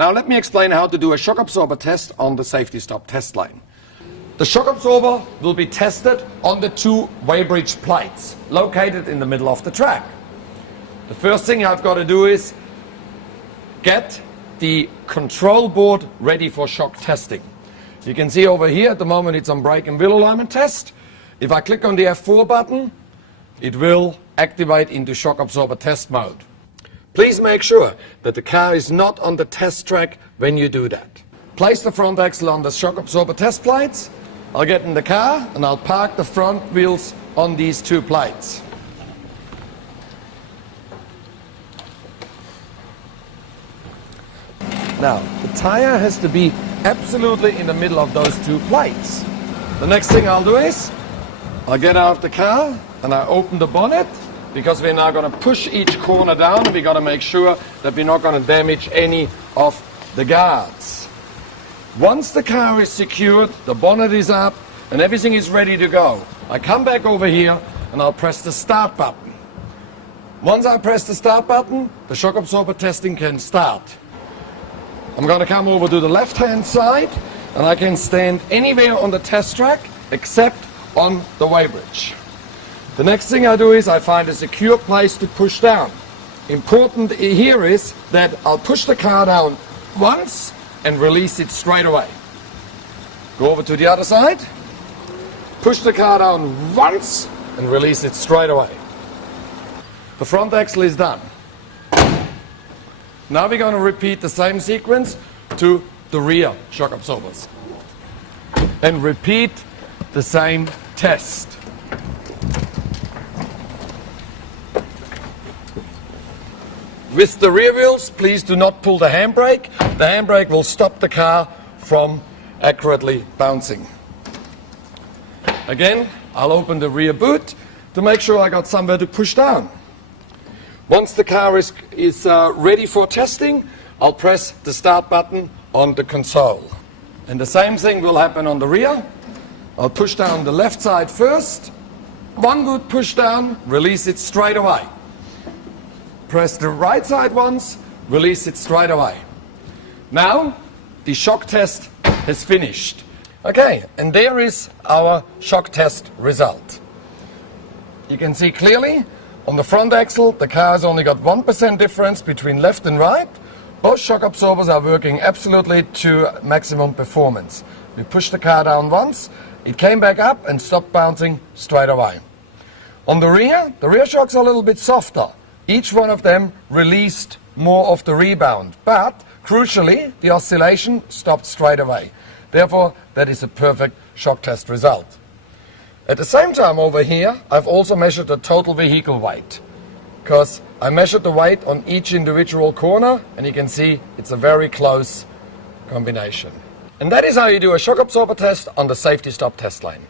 Now let me explain how to do a shock absorber test on the safety stop test line. The shock absorber will be tested on the two weighbridge plates located in the middle of the track. The first thing I've got to do is get the control board ready for shock testing. You can see over here at the moment it's on brake and wheel alignment test. If I click on the F4 button, it will activate into shock absorber test mode. Please make sure that the car is not on the test track when you do that. Place the front axle on the shock absorber test plates. I'll get in the car and I'll park the front wheels on these two plates. Now, the tire has to be absolutely in the middle of those two plates. The next thing I'll do is, I'll get out of the car and I open the bonnet, because we're now going to push each corner down and we've got to make sure that we're not going to damage any of the guards. Once the car is secured, the bonnet is up and everything is ready to go, I come back over here and I'll press the start button. Once I press the start button, the shock absorber testing can start. I'm going to come over to the left-hand side and I can stand anywhere on the test track except on the weighbridge. The next thing I do is I find a secure place to push down. Important here is that I'll push the car down once and release it straight away. Go over to the other side, push the car down once and release it straight away. The front axle is done. Now we're going to repeat the same sequence to the rear shock absorbers and repeat the same test. With the rear wheels, please do not pull the handbrake. The handbrake will stop the car from accurately bouncing. Again, I'll open the rear boot to make sure I got somewhere to push down. Once the car is ready for testing, I'll press the start button on the console. And the same thing will happen on the rear. I'll push down the left side first. One good push down, release it straight away. Press the right side once, release it straight away. Now, the shock test has finished. Okay, and there is our shock test result. You can see clearly on the front axle, the car has only got 1% difference between left and right. Both shock absorbers are working absolutely to maximum performance. We pushed the car down once, it came back up and stopped bouncing straight away. On the rear shocks are a little bit softer. Each one of them released more of the rebound, but crucially, the oscillation stopped straight away. Therefore, that is a perfect shock test result. At the same time over here, I've also measured the total vehicle weight, because I measured the weight on each individual corner and you can see it's a very close combination. And that is how you do a shock absorber test on the safety stop test line.